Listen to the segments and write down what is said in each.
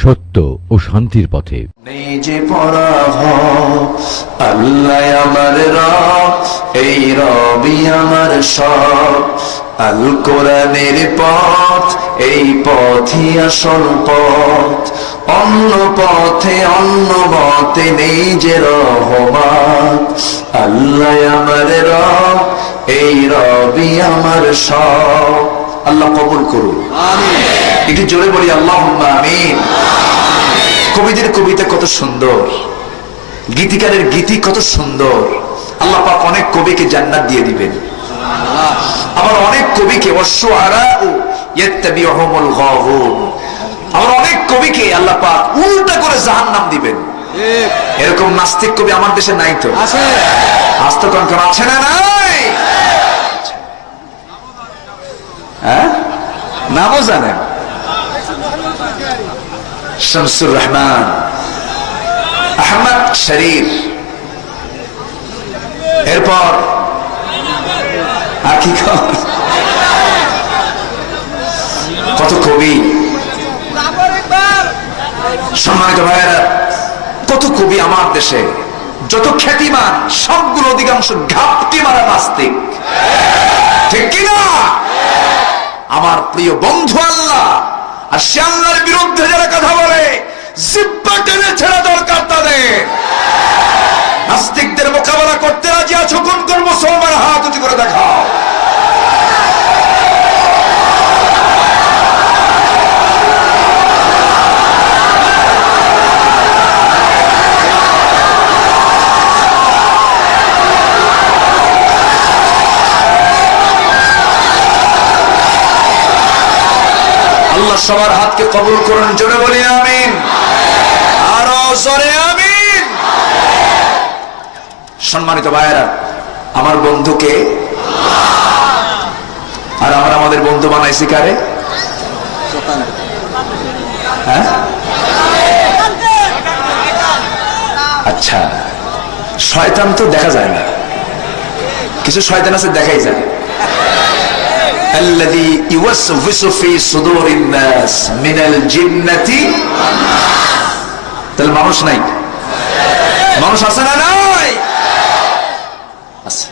সত্য ও শান্তির পথে। নিজে পড়া আল্লাহ আমার রব, এই রবি আমার সব। আল কোরআনের পথ, এই পথই আসল পথ। অন্য পথে অন্য মতে নেই যে রহমত। আল্লাহ আমার রব, এই রবি আমার সব। আল্লাহ কবুল করুন, আমিন। একটু জোরে বলি আল্লাহুম্মা আমিন। কবিদের কবিতা কত সুন্দর, গীতিকারের গীতি কত সুন্দর। আল্লাহ পাক অনেক কবিকে জান্নাত দিয়ে দিবেন, আবার অনেক কবিকে আবার অনেক কবিকে আল্লাহ পাক উল্টা করে জাহান্নাম দিবেন। এরকম নাস্তিক কবি আমার দেশে নাই তো? আজ তো কনকন আছে না? নাই? হ্যাঁ, নামও জানেন? শামসুর রহমান, আহমদ শরীফ, এরপর আর কি কত কবি। সম্মানিত ভাইয়েরা, কত কবি আমার দেশে, যত খ্যাতিমান সবগুলো অধিকাংশ ঘাপটি মারা নাস্তিক, ঠিক কিনা? আমার প্রিয় বন্ধু আল্লাহ, আর সে আল্লাহর বিরুদ্ধে যারা কথা বলে জিহ্বা টেনে ছেড়া দরকার তাদের। নাস্তিকদের মোকাবেলা করতে রাজি আছো? কোন কোন মুসলমান হাত উঁচু করে দেখাও। আল্লাহ সবার হাতকে কবুল করুন, জোরে বলি আমিন, আরো জোরে আমিন। সম্মানিত ভাইয়েরা, আমার বন্ধুকে আর আমরা আমাদের বন্ধু বানাইছি কারে? হ্যাঁ, আচ্ছা, শয়তান তো দেখা যায় না, কিছু শয়তান আছে দেখাই যায়। الذي يوسوس في صدور الناس من الجنة। তাহলে মানুষ নাই? মানুষ আছে না? নাই, আছে।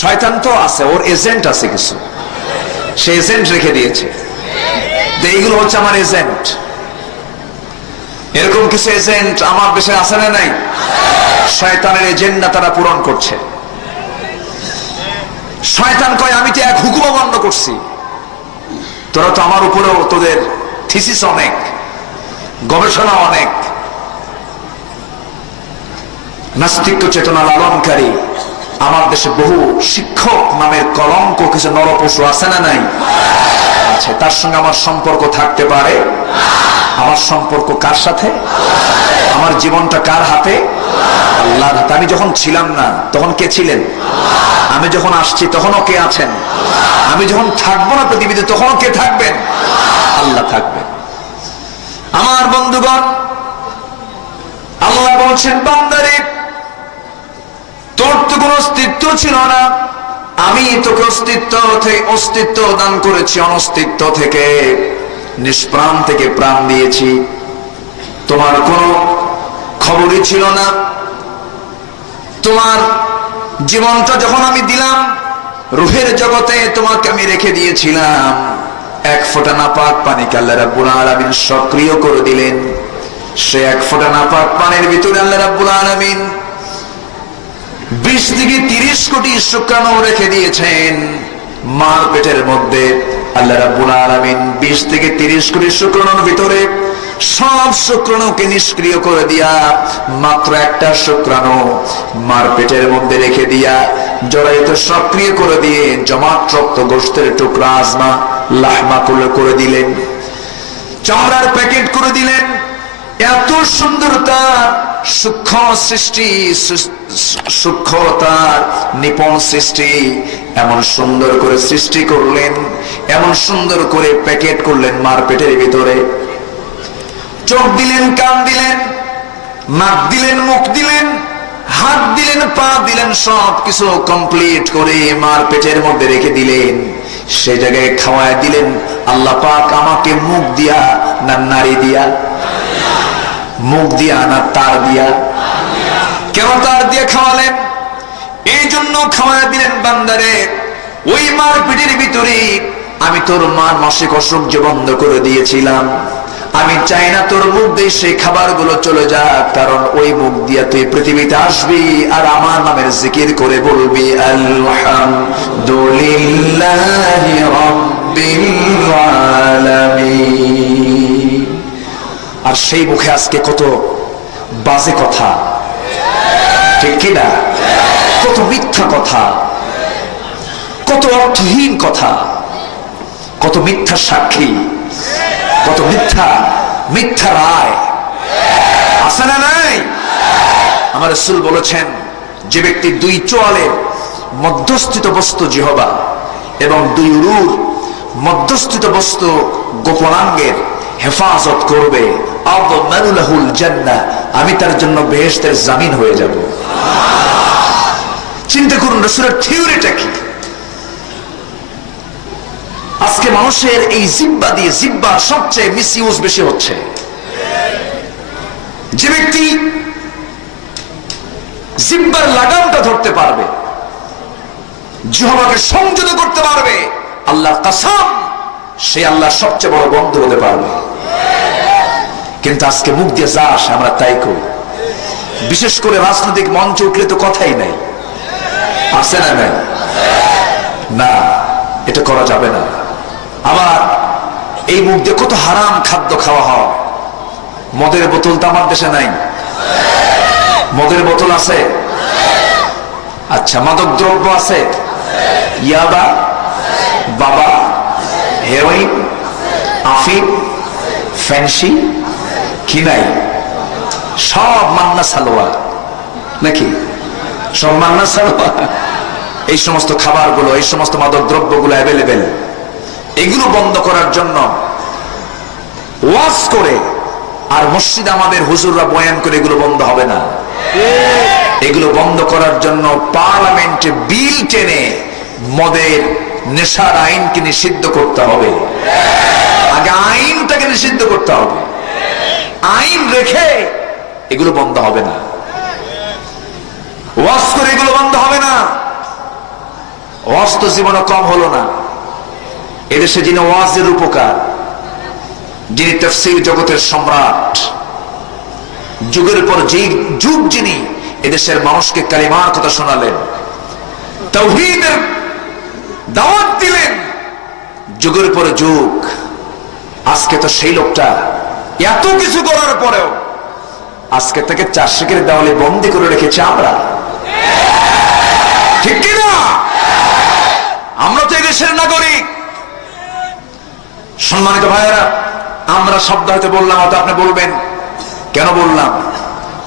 শয়তান তো আছে, ওর এজেন্ট আছে কিছু, সে এজেন্ট রেখে দিয়েছে। এইগুলো হচ্ছে আমার এজেন্ট। এরকম কিছু এজেন্ট আমার দেশে আছে না? নাই। শয়তানের এজেন্ডা তারা পূরণ করছে। শয়তান কয়, আমি তো এক হুকুম অমান্য করছি, তোরা তো আমার উপরেও, তোদের থিসিস অনেক, গবেষণা অনেক। নাস্তিক চেতনা লালনকারী আমার দেশে বহু শিক্ষক নামের কলঙ্ক কিছু নরপশু আছে না? নাই, আছে। তার সঙ্গে আমার সম্পর্ক থাকতে পারে? আমার সম্পর্ক কার সাথে? আমার জীবনটা কার হাতে? আল্লাহর হাতে। আমি যখন ছিলাম না তখন কে ছিলেন? আমি যখন আসছি তখনও কে আছেন? আমি যখন থাকবো না পৃথিবীতে তখনও কে থাকবেন? আল্লাহ থাকবেন। আমার বন্ধুগণ, আল্লাহ বলছেন, বান্দারে তোর তো কোনো অস্তিত্ব ছিল না, আমি তোকে অস্তিত্ব দান করেছি। অনস্তিত্ব থেকে, নিষ্প্রাণ থেকে প্রাণ দিয়েছি। তোমার কোনো খবরই ছিল না। তোমার জীবনটা যখন আমি দিলাম, রূহের জগতে তোমাকে আমি রেখে দিয়েছিলাম। এক ফোঁটা নাপাক পানিকে আল্লাহ রাব্বুল আলামিন সক্রিয় করে দিলেন। সে এক ফোঁটা নাপাক পানির ভিতরে আল্লাহ রাব্বুল আলামিন 20 থেকে 30 কোটি শুক্রাণু রেখে দিয়েছেন। মার পেটের মধ্যে আল্লাহ রাব্বুল আলামিন 20 থেকে 30 কোটি শুক্রাণুর ভিতরে সব শুক্রাণুকে নিষ্ক্রিয় করে দিয়া মাত্র একটা শুক্রাণু মার পেটের মধ্যে রেখে দিয়া জরায়ুতে সক্রিয় করে দিয়ে জমাট রক্ত গোশতের টুকরা আজমা লাহমা করে দিলেন, চামড়ার প্যাকেট করে দিলেন। এত সুন্দরতার সূক্ষ্ম সৃষ্টি, সূক্ষ্মতার নিপুণ সৃষ্টি, এমন সুন্দর করে সৃষ্টি করলেন, এমন সুন্দর করে প্যাকেট করলেন মার পেটের ভিতরে। চোখ দিলেন, কান দিলেন, নাক দিলেন, মুখ দিলেন, হাত দিলেন, পা দিলেন, সব কিছু কমপ্লিট করে মার পেটের মধ্যে রেখে দিলেন। সে জায়গায় খাওয়ায় দিলেন আল্লাহ পাক আমাকে মুখ দিয়া না নারী দিয়া? মুখ দিয়া না তার দিয়া? কেন তার দিয়ে খাওয়ালেন? এই জন্য খাওয়ায় দিলেন বান্দারে, ওই মার পিঠের ভিতরে আমি তোর মার মাসিক অসুখ যে বন্ধ করে দিয়েছিলাম, আমি চাই না তোর মুখ দিয়ে সেই খাবারগুলো চলে যাক, কারণ ওই মুখ দিয়ে তুই পৃথিবীতে আসবি আর আমার নামের জিকির করে বলবি আলহামদুলিল্লাহি রাব্বিল আলামিন। আর সেই মুখে আজকে কত বাজে কথা, ঠিক কিনা? কত মিথ্যা কথা, কত অর্থহীন কথা, কত মিথ্যা সাক্ষী, কত মিথ্যা রায় আছে না নাই? আমার রাসূল বলেছেন, যে ব্যক্তি দুই চোয়ালের মধ্যস্থিত বস্তু জিহবা এবং দুই উরুর মধ্যস্থিত বস্তু গোপনাঙ্গের হেফাজত করবে, আযমানু লাহুল জান্নাহ, আমি তার জন্য বেহেশতের জামিন হয়ে যাব। চিন্তা করুন রাসূলের থিওরিটা কি। আজকে মানুষের এই জিহ্বা দিয়ে, জিহ্বার সবচেয়ে মিসইউজ বেশি হচ্ছে। যে ব্যক্তি জিহ্বার লাগামটা ধরতে পারবে, জিহ্বাকে সংযত করতে পারবে, আল্লাহর কসম সে আল্লাহর সবচেয়ে বড় বন্ধু হতে পারবে। কিন্তু আজকে মুখ দিয়ে যা আসে আমরা তাই করি। বিশেষ করে রাজনৈতিক মঞ্চে উঠলে তো কথাই নাই, আছে না নাই? না, এটা করা যাবে না। আবার এই মুখ দিয়ে কত হারাম খাদ্য খাওয়া হয়। মদের বোতল তো আমার দেশে নাই, মদের বোতল আছে? আচ্ছা, মাদক দ্রব্য আছে? ইয়াবা, বাবা, হেরোইন, আফিম, ফ্যান্সি, কি নাই? সব মান্না সালোয়া নাকি? সব মান্না সালোয়া। এই সমস্ত খাবারগুলো, এই সমস্ত মাদক দ্রব্যগুলো অ্যাভেলেবেল। এগুলো বন্ধ করার জন্য ওয়াজ করে আর মসজিদ আমাদের হুজুররা বয়ান করে এগুলো বন্ধ হবে না। এগুলো বন্ধ করার জন্য পার্লামেন্টে বিল টেনে মদের নেশার আইনকে নিষিদ্ধ করতে হবে। আগে আইনটাকে নিষিদ্ধ করতে হবে। আইন রেখে এগুলো বন্ধ হবে না। ওয়াজ করে এগুলো বন্ধ হবে না। ওয়াজ তো জীবনে কম হলো না। এদেশে যিনি ওয়াজের উপকার, যিনি তাফসীর জগতের সম্রাট, যুগের পর যুগ যিনি এদেশের মানুষকে কালিমার কথা শোনালেন, তাওহীদের দাওয়াত দিলেন যুগের পর যুগ, আজকে তো সেই লোকটা এত কিছু করার পরেও আজকে তাকে চারশিকের দেওয়ালে বন্দী করে রেখেছি আমরা, ঠিক কিনা? আমরা তো এদেশের নাগরিক। সম্মানিত ভাইয়েরা, আমরা শব্দ হয়তো বললাম, হয়তো আপনি বলবেন কেন বললাম?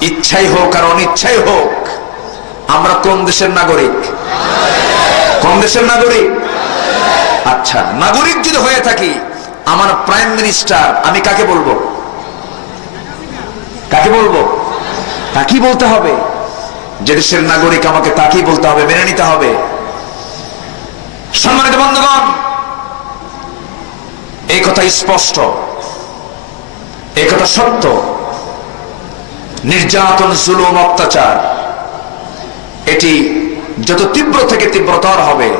ইচ্ছাই হোক আর অনিচ্ছাই হোক, আমরা কোন দেশের নাগরিক? কোন দেশের নাগরিক? আচ্ছা, নাগরিক যদি হয়ে থাকি, আমার প্রাইম মিনিস্টার আমি কাকে বলবো? কাকে বলবো? তাকেই বলতে হবে। যে দেশের নাগরিক আমাকে তাকেই বলতে হবে, মেনে নিতে হবে। সম্মানিত বন্ধুগণ, এই কথা স্পষ্ট, এই কথা সত্য। নির্যাতন, জুলুম, অত্যাচার এটি যত তীব্র থেকে তীব্রতর হবে,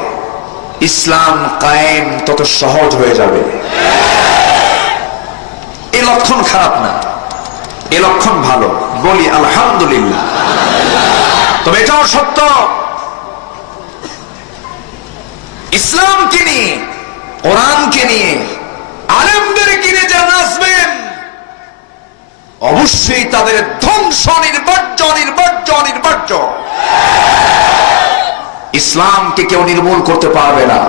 ইসলাম কায়েম তত সহজ হয়ে যাবে। এই লক্ষণ খারাপ না, এই লক্ষণ ভালো। বলি আলহামদুলিল্লাহ। তবে এটাও সত্য, ইসলামকে নিয়ে, কোরআনকে নিয়ে, আলেমদেরকে নিয়ে যারা নাচবেন, অবশ্যই তাদের ধ্বংস, নির্বার্য, নির্বার্য, নির্বার্য। ইসলামকে কেউ নির্মূল করতে পারবে না,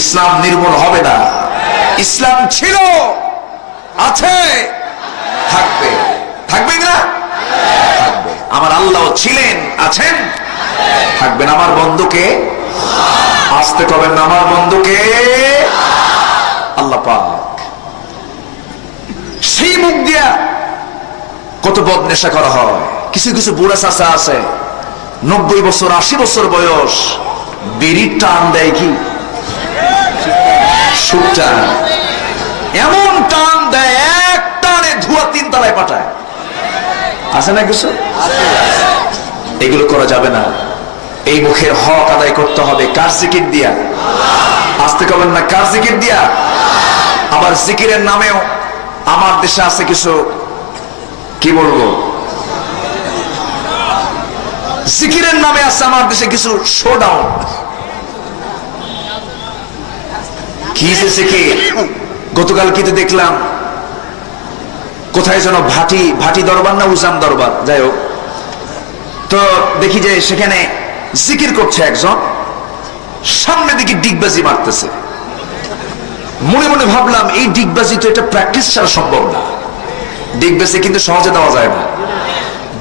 ইসলাম নির্মূল হবে না। ইসলাম ছিল, আছে, থাকবে। থাকবে না? থাকবে। আমার আল্লাহ ছিলেন, আছেন, থাকবেন। আমার বন্ধুকে আসতে কবেন না, আমার বন্ধুকে আল্লাহ পাক। সেই মুখ দিয়া কত বদনেশা করা হয়। কিছু কিছু বুড়া চাচা আছে, 90 বছর 80 বছর বয়স, বিড়ির টান দেয় কি সুখ টান, এমন টান দেয়, এক টানে ধোয়া 3 তলা পালায় পাঠায়, আছে না কিছু? এগুলো করা যাবে না। এই মুখের হক আদায় করতে হবে কার জিকির দিয়া? আসতে কবেন না, কার জিকির দিয়া? আবার জিকিরের নামেও আমার দেশে আছে কিছু, কি বলবো, জিকিরের নামে আছে আমার দেশে কিছু শোডাউন। কি যে জিকির, গতকাল কি দেখলাম কোথায় যেন ভাটি দরবার না উজান দরবার, যাই হোক, তো দেখি যে সেখানে জিকির করছে একজন, সামনে দিকে ডিগবাজি মারতেছে। মনে মনে ভাবলাম এই ডিগবাজি তো এটা প্র্যাকটিস ছাড়া সম্ভব না। ডিগবাজি কিন্তু সহজে দেওয়া যায় না,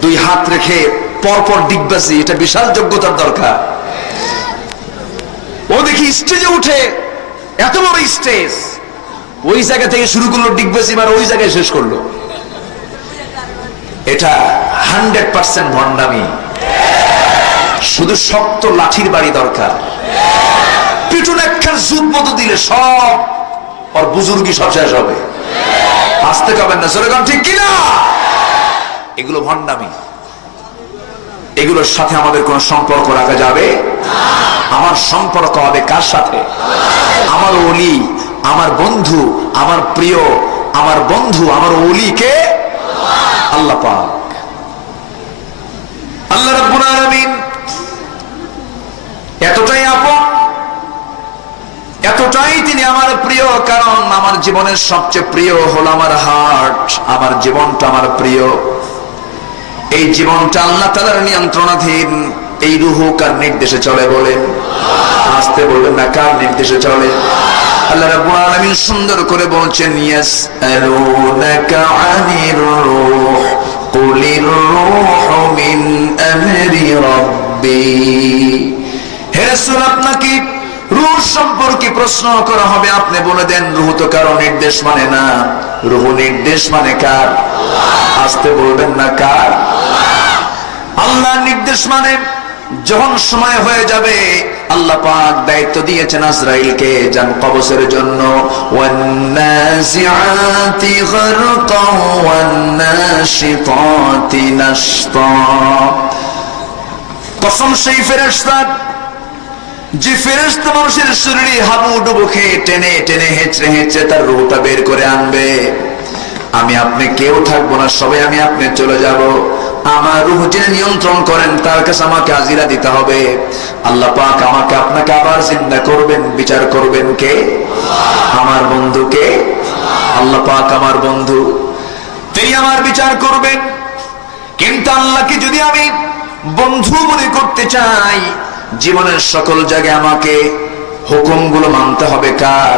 দুই হাত রেখে পরপর ডিগবাজি, এটা বিশাল যোগ্যতার দরকার। ও দেখি স্টেজে উঠে, এত বড় স্টেজ, ওই জায়গা থেকে শুরু করলো ডিগবাজি মার, ওই জায়গায় শেষ করলো। এটা 100% ভণ্ডামি। শুধু শক্ত লাঠির বাড়ি দরকার, পিটুন একখান জুত মতো দিলে সব আর বুজুর্গি সব শেষ হবে। আসতে পাবেন না, জোরে ঠিক কিনা? এগুলো ভণ্ডামি, এগুলোর সাথে আমাদের কোন সম্পর্ক রাখা যাবে? আমার সম্পর্ক হবে কার সাথে? আমার ওলি, আমার বন্ধু, আমার প্রিয়, আমার বন্ধু, আমার ওলি কে? আল্লাহ পাক, আল্লাহ রাব্বুল আলামিন এতটাই আপন, এতটাই তিনি আমার প্রিয়, কারণ আমার জীবনের সবচেয়ে প্রিয় হলো আমার হার্ট, আমার জীবনটা আমার প্রিয়। এই জীবনটা আল্লাহ তাআলার নিয়ন্ত্রণাধীন। এই রূহ কার নির্দেশে চলে বলেন? আসতে বলবেন না, কার নির্দেশে চলে? আল্লাহ রাব্বুল আলামিন সুন্দর করে বলছেন, ইয়াসআলুনাকা আনির রূহ কুলির রূহু মিন আমরি রাব্বি। হে রাসূল, আপনাকে রূহ সম্পর্কে প্রশ্ন করা হবে, আপনি বলে দেন রূহ তো কারো নির্দেশ মানে না, রূহ নির্দেশ মানে কার? আসতে বলবেন না, কার? আল্লাহর নির্দেশ মানে যখন সময় হয়ে যাবে, আল্লাহ পাক দায়িত্ব দিয়েছেন আজরাইলকে জান কবজের জন্য। ওয়ান্নাজিআতি গারকা ওয়ান্নাশিতাতি নাশতা। কসম সেই ফেরেশতার, যে ফেরেশতা মানুষের শরীরে হাবুডুবু খেয়ে টেনে টেনে হেঁচড়ে হেঁচড়ে তার রূহটা বের করে আনবে। আমি আপনি কেউ থাকবো না, সবাই আমি আপনি চলে যাব। আমার রূহ যিনি নিয়ন্ত্রণ করেন তার কাছে আমাকে হাজিরা দিতে হবে। আল্লাহ পাক আমাকে আপনাকে আবার জিন্দা করবেন, বিচার করবেন কে? আমার বন্ধুকে। আল্লাহ পাক আমার বন্ধু, তিনি আমার বিচার করবেন। কিন্তু আল্লাহকে যদি আমি বন্ধু মনে করতে চাই, জীবনের সকল জায়গায় আমাকে হুকুমগুলো মানতে হবে কার?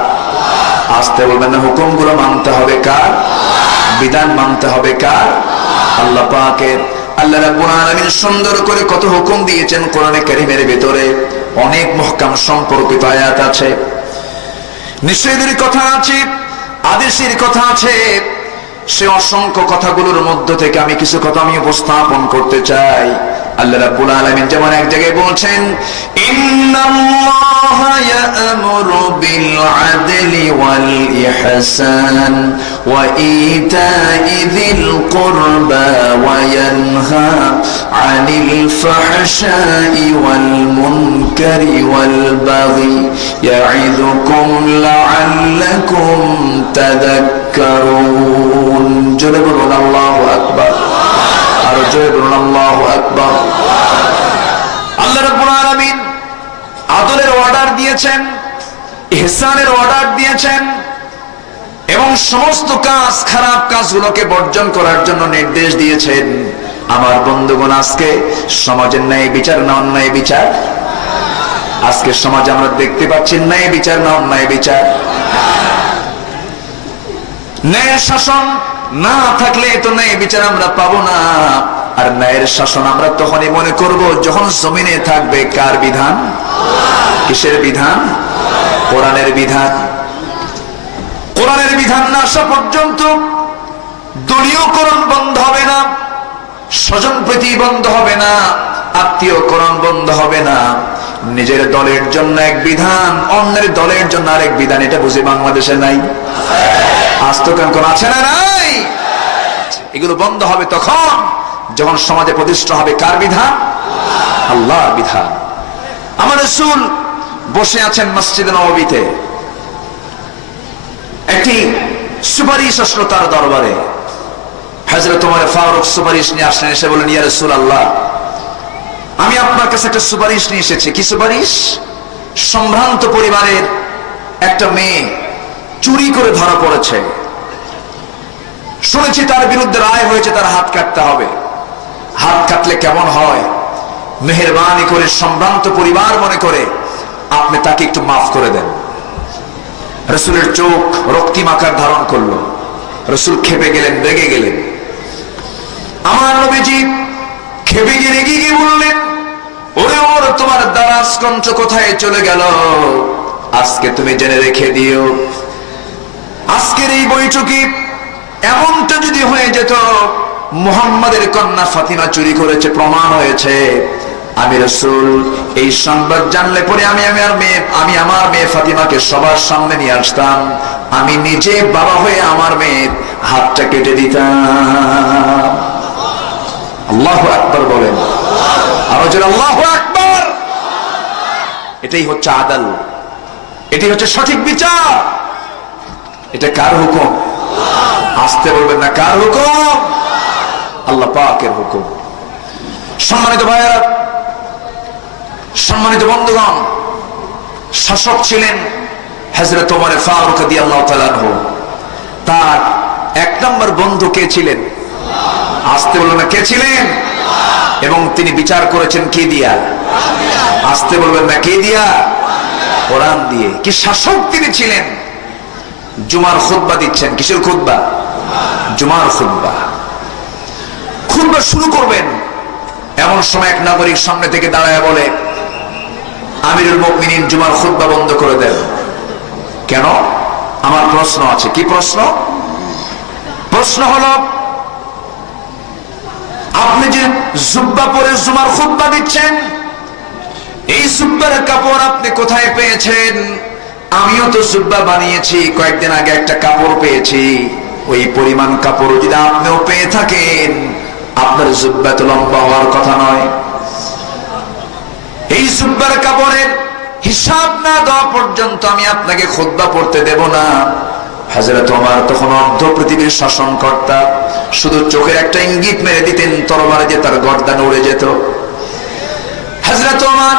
আসতে বলবেন না, হুকুমগুলো মানতে হবে কার? বিধান মানতে হবে কার? আল্লাহ পাকের। আল্লাহ রাব্বুল আলামিন সুন্দর করে কত হুকুম দিয়েছেন কোরআনে কারীমের ভিতরে, অনেক মুহকাম সম্পর্কিত আয়াত আছে, নিষেধের কথা আছে, আদেশের কথা আছে। সে অসংখ্য কথাগুলোর মধ্য থেকে আমি কিছু কথা আমি উপস্থাপন করতে চাই। আল্লাহ রাব্বুল আলামিন যেমন এক জায়গায় বলছেন, ইন্নাল্লাহা ইয়া'মুরু বিল আদলি ওয়াল ইহসান ওয়া ইতা'i যিল কুরবা ওয়া ইয়ানহা আনিল ফাহশাই ওয়াল মুনকারি ওয়াল বাগি ইয়া'iযুকুম লা'আল্লাকুম তাযাক্কারুন। জোরে বলুন আল্লাহু আকবার, আর জোরে বলুন আল্লাহু আকবার। আল্লাহ রাব্বুল আলামিন আদলের অর্ডার দিয়েছেন, ইহসানের অর্ডার দিয়েছেন, এবং সমস্ত কাজ, খারাপ কাজগুলোকে বর্জন করার জন্য নির্দেশ দিয়েছেন। আমার বন্ধুগণ, আজকে সমাজের ন্যায় বিচার না অন্যায় বিচার? আজকে সমাজে আমরা দেখতে পাচ্ছি ন্যায় বিচার না অন্যায় বিচার? ন্যায় শাসন না থাকলে তো ন্যায় বিচার আমরা পাবো না। আর ন্যায়ের শাসন আমরা তখনই মনে করব যখন জমিনে থাকবে কার বিধান? কিসের বিধান? কোরআনের বিধান। কোরআনের বিধান না আসা পর্যন্ত দলীয়করণ বন্ধ হবে না, স্বজন প্রীতি বন্ধ হবে না, আত্মীয়করণ বন্ধ হবে না। নিজের দলের জন্য এক বিধান, অন্যের দলের জন্য আরেক বিধান, এটা বুঝি বাংলাদেশে নাই? আজ তো কোন আছে না? নাই। এগুলো বন্ধ হবে তখন যখন সমাজে প্রতিষ্ঠা হবে কার বিধান? আল্লাহর বিধান। আমার রাসূল বসে আছেন মসজিদে নববীতে, একটি সুপারিশ আসলো তার দরবারে। হযরত ওমর ফারুক সুপারিশ নিয়ে আসলেন, এসে বলেন, ইয়া রাসূলুল্লাহ, আমি আপনার কাছে একটা সুপারিশ নিয়ে এসেছি। কি সুপারিশ? সম্ভ্রান্ত পরিবারের একটা মেয়ে চুরি করে ধরা পড়েছে, শুনেছি তার বিরুদ্ধে রায় হয়েছে, তার হাত কাটতে হবে। হাত কাটলে কেমন হয়? মেহেরবানি করে সম্ভ্রান্ত পরিবার মনে করে আপনি তাকে একটু মাফ করে দেন। রাসূলের চোখ রক্তিম আকার ধারণ করলো, রাসূল ক্ষেপে গেলেন, রেগে গেলেন। আমার নবীজি ক্ষেপে গিয়ে রেগে গিয়ে বললেন, ওরে ওমর, তোমার দারাজ কণ্ঠ কোথায় চলে গেল? আজকে তুমি জেনে রেখে দিও, আজকের এই বৈঠকে এমনটা যদি হয়ে যেত মুহাম্মাদের কন্যা ফাতিমা চুরি করেছে, প্রমাণ হয়েছে, আমি রাসূল এই সংবাদ জানলে পরে আমি আমার মেয়ে ফাতিমাকে সবার সামনে নিয়ে আসতাম, আমি নিজে বাবা হয়ে আমার মেয়ের হাতটা কেটে দিতাম। আল্লাহু আকবার বলেন, আরো জোরে আল্লাহু আকবার। এটাই হচ্ছে আদাল, এটাই হচ্ছে সঠিক বিচার। এটা কার হুকুম? আসতে বলবেন না, কার হুকুম? আল্লাহ পাকের হুকুম। সম্মানিত ভাইয়েরা, সম্মানিত বন্ধুগণ, শাসক ছিলেন হযরত ওমর ফারুক রাদিয়াল্লাহু তাআলা আনহু। তার এক নম্বর বন্ধু কে ছিলেন? আসতে বলবেন না, কে ছিলেন? এবং তিনি বিচার করেছেন কি দিয়া? আসতে বলবেন না, কে দিয়া? কোরআন দিয়ে। কি শাসক তিনি ছিলেন! জুমার খুতবা দিচ্ছেন। কিসের খুতবা? জুমার খুতবা। খুতবা শুরু করবেন, এমন সময় এক নাগরিক সামনে থেকে দাঁড়ায় বলে, আমিরুল মুমিনিন জুমার খুতবা বন্ধ করে দেন। কেন? আমার প্রশ্ন আছে। কি প্রশ্ন? প্রশ্ন হলো, আপনি যে জুব্বা পরে জুমার খুতবা দিচ্ছেন, এই জুব্বার কাপড় আপনি কোথায় পেয়েছেন? আমিও তো জুব্বা বানিয়েছি, কয়েকদিন আগে একটা কাপড় পেয়েছি, ওই পরিমাণ কাপড় যদি আপনিও পেয়ে থাকেন, আপনার জুব্বা তো লম্বা হওয়ার কথা নয়। এই জুব্বার কাপড়ের হিসাব না দেওয়া পর্যন্ত আমি আপনাকে খুতবা পড়তে দেব না। হযরত ওমর তখন অর্ধ পৃথিবীর শাসনকর্তা, শুধু চোখের একটা ইঙ্গিত মেরে দিতেন, তরবারে যে তার গর্দান উড়ে যেত। হযরত ওমর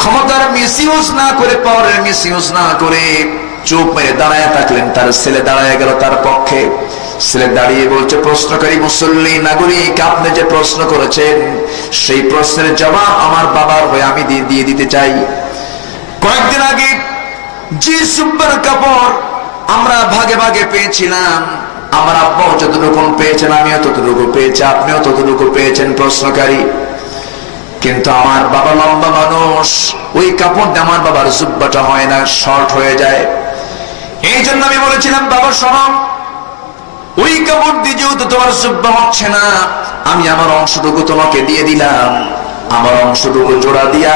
ক্ষমতার মিসইউজ না করে, পাওয়ারের মিসইউজ না করে চুপ মেরে দাঁড়ায় থাকলেন। তার ছেলে দাঁড়ায় গেল তার পক্ষে। ছেলে দাঁড়িয়ে বলছে, প্রশ্নকারী মুসল্লি নাগরিক, আপনি যে প্রশ্ন করেছেন সেই প্রশ্নের জবাব আমার বাবার হয়ে আমি দিয়ে দিতে চাই। কয়েকদিন আগে যে সুব্বার কাপড় আমরা ভাগে ভাগে পেয়েছিলাম, আমার আব্বাও যতটুকু পেয়েছেন, আমিও ততটুকু পেয়েছি, আপনিও ততটুকু পেয়েছেন প্রশ্নকারী। কিন্তু আমার বাবা লম্বা মানুষ, ওই কাপড় দিয়ে আমার বাবার জুব্বাটা হয় না, শর্ট হয়ে যায়। এই জন্য আমি বলেছিলাম, বাবা শোনো, ওই কাপড় দিয়ে যেহেতু তোমার জুব্বা হচ্ছে না, আমি আমার অংশটুকু তোমাকে দিয়ে দিলাম। আমার অংশটুকু জোড়া দিয়া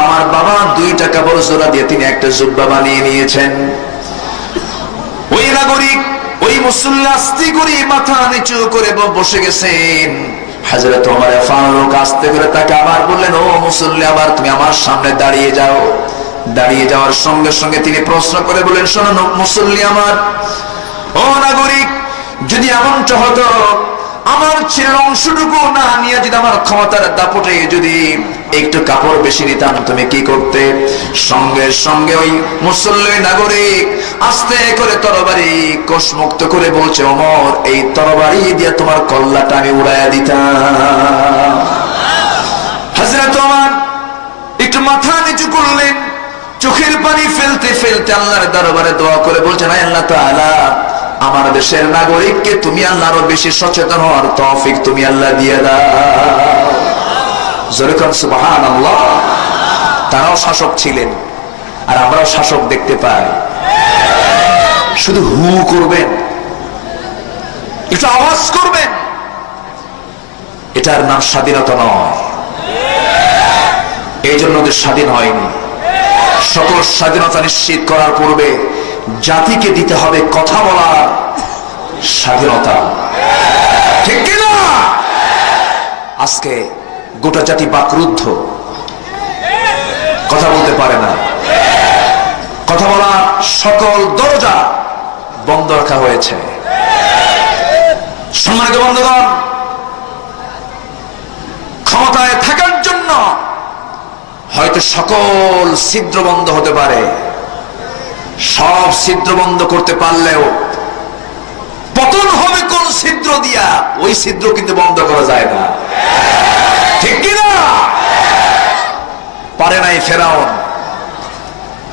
আমার বাবা 2টা কাপড় জোড়া দিয়ে তিনি একটা জুব্বা বানিয়ে নিয়েছেন। ওই নাগরিক, ওই মুসল্লি আস্তে করে মাথা নিচু করে বসে গেছেন। হযরত ওমর ফারুক আস্তে করে তাকে আবার বললেন, ও মুসল্লি, আবার তুমি আমার সামনে দাঁড়িয়ে যাও। দাঁড়িয়ে যাওয়ার সঙ্গে সঙ্গে তিনি প্রশ্ন করে বলেন, শোনো মুসল্লি আমার, ও নাগরিক, যদি এমনটা হতো আমার ছেলের অংশটুকু না নিয়ে যদি আমার ক্ষমতার দাপটে যদি একটু কাপড় বেশি নিতাম, তুমি কি করতে? সঙ্গে সঙ্গে ওই মুসল্লি নাগরিক আস্তে করে তরবারি কোষমুক্ত করে বলছে, ওমর, এই তরবারি দিয়ে তোমার কল্লাটা আমি উড়াইয়া দিতাম। হযরত ওমর একটু মাথা নিচু করলেন, চোখের পানি ফেলতে ফেলতে আল্লাহর দরবারে দোয়া করে বলছেন, আল্লাহ তাআলা, আমার দেশের নাগরিককে তুমি আল্লাহ আরো বেশি সচেতন হওয়ার তৌফিক তুমি আল্লাহ দিয়ে দাও। জোরে কোন সুবহানাল্লাহ। তারাও শাসক ছিলেন, আর আমরাও শাসক দেখতে পাই। শুধু হু করবেন, একটু আওয়াজ করবেন, এটার নাম স্বাধীনতা নয়। এই জন্য দেশ স্বাধীন হয়নি। সকল স্বাধীনতা নিশ্চিত করার পূর্বে জাতিকে দিতে হবে কথা বলার স্বাধীনতা। আজকে গোটা জাতি বাকরুদ্ধ, কথা বলতে পারে না। কথা বলা সকল দরজা বন্ধ রাখা হয়েছে। সম্মানিত বন্ধুগণ, ক্ষমতায় থাকার জন্য হয়তো সকল ছিদ্র বন্ধ হতে পারে, সব ছিদ্র বন্ধ করতে পারলেও পতন হবে কোন ছিদ্র দিয়া, ওই ছিদ্র কিন্তু বন্ধ করা যায় না, ঠিক কিনা? পারে নাই ফেরাউন,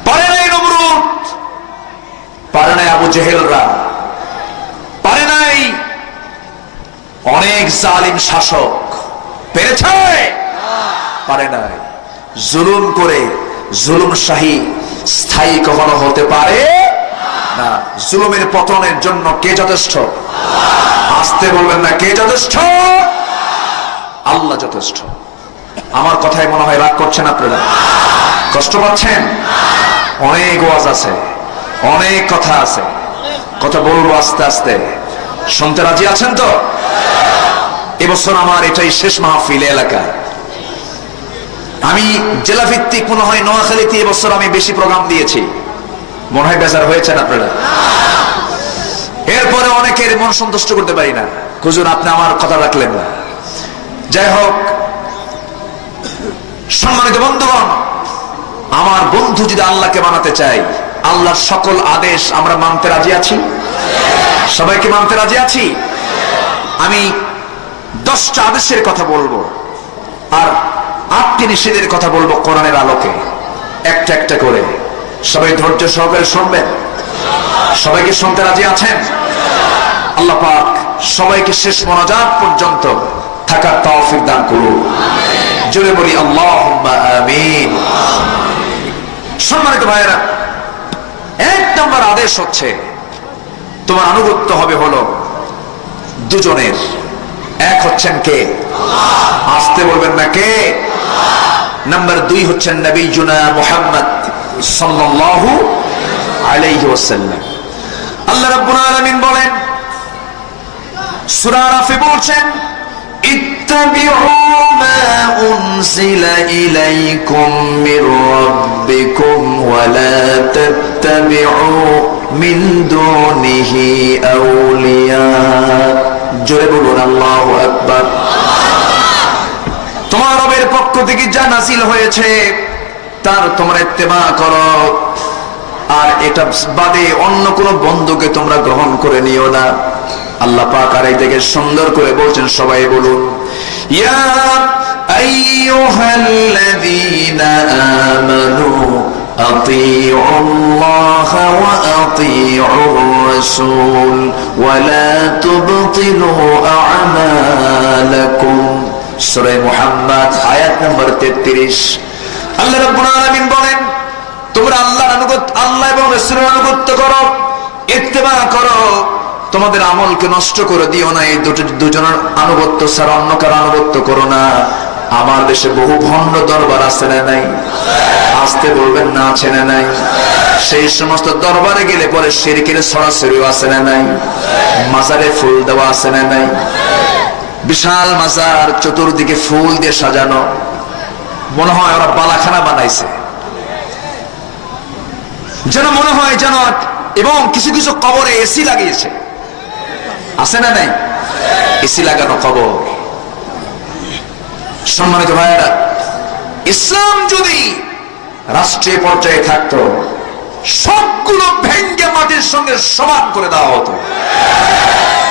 পারে নাই নমরুদ, পারে নাই আবু জেহেলরা, পারে নাই অনেক জালিম শাসক, পেরেছে? পারে নাই। জুলুম করে জুলুম শাহী স্থায়ী কখনো হতে পারে না। জুলুমের পতনের জন্য কে যথেষ্ট? আসতে বলবেন না, কে যথেষ্ট? আল্লাহ যথেষ্ট। আমার কথায় মনে হয় রাগ করছেন আপনারা, কষ্ট পাচ্ছেন? অনেক ওয়াজ আছে, অনেক কথা আছে, কথা বলবো আস্তে আস্তে। শুনতে রাজি আছেন তো? এবছর আমার এটাই শেষ মাহফিল এলাকায়। আমি জেলা ভিত্তিক মনে হয় নোয়াখালীতে এবছর আমি বেশি প্রোগ্রাম দিয়েছি, মনে হয় বেজার হয়েছেন আপনারা। এরপরে অনেকের মন সন্তুষ্ট করতে পারি না, হুজুর আপনি আমার কথা রাখলেন না। যাই হোক, সম্মানিত বন্ধুগণ, আমার বন্ধু যদি আল্লাহকে মানাতে চাই, আল্লাহর সকল আদেশ আমরা মানতে রাজি আছি? সবাইকে মানতে রাজি আছি? আমি 10টা আদেশের কথা বলবো আর 8টি নিষেধের কথা বলবো কোরআনের আলোকে, একটা একটা করে। সবাই ধৈর্য সহকারে শুনবেন। সবাইকে শুনতে রাজি আছেন? আল্লাহ পাক সবাইকে শেষ মোনাজাত পর্যন্ত থাকার তৌফিক দান করুন। জোরে বলি আল্লাহুম্মা আমিন। সম্মানিত ভাইয়েরা, 1 নম্বর আদেশ হচ্ছে তোমার আনুগত্য হবে হলো দুজনের। এক হচ্ছেন কে? আসতে বলবেন না, কে? নাম্বার 2 হচ্ছেন নবীজুনা মুহাম্মদ সাল্লাল্লাহু আলাইহি ওয়াসাল্লাম। আল্লাহ রাব্বুল আলামিন বলেন, সূরা আরাফে বলছেন, ইত্তাবিউ মা উনজিলা ইলাইকুম মির রাব্বিকুম ওয়া লা তাত্তাবিউ মিন দুনিহি আউলিয়া। জোরে বলুন আল্লাহু আকবার। তোমার রবের পক্ষ থেকে যা নাযিল হয়েছে তার তোমরা ইত্তেবা করো, আর এটা বাদে অন্য কোন বন্ধুকে তোমরা গ্রহণ করে নিও না। আল্লাহ পাক আর এই থেকে সুন্দর করে বলছেন, সবাই বলুন, ইয়া আইয়ুহাল্লাযীনা আমানু আতিউল্লাহ ওয়া আতিউর রাসূল ওয়া লা তুবতিলু আ'মালাকুম। সূরা মুহাম্মদ আয়াত নম্বর 33। আল্লাহ রাব্বুল আলামিন বলেন, তোমরা আল্লাহর আনুগত্য, আল্লাহ এবং রাসূলের আনুগত্য করো, ইত্তেবা করো, তোমাদের আমলকে নষ্ট করে দিও না। এই দুজনের আনুগত্য ছাড়া অন্য কারো আনুগত্য করো না। আমার দেশে বহু ভণ্ড দরবার আছে না নাই? আসতে বলবেন না, আছে না নাই? সেই সমস্ত দরবারে গেলে পরে শিরকের ছড়াছড়িও আছে না নাই? মাজারে ফুল দেওয়া আছে না নাই? বিশাল মাজার, চতুর্দিকে ফুল দিয়ে সাজানো, মনে হয় ওরা বালাখানা বানাইছে, যেন মনে হয় যেন। এবং কিছু কিছু কবরে এসি লাগিয়েছে, আছে না নাই? এসি লাগানো কবর। সম্মানিত ভাইয়েরা, ইসলাম যদি রাষ্ট্রীয় পর্যায়ে থাকতো, সবগুলো ভেঙ্গে মাটির সঙ্গে সমান করে দেওয়া হতো,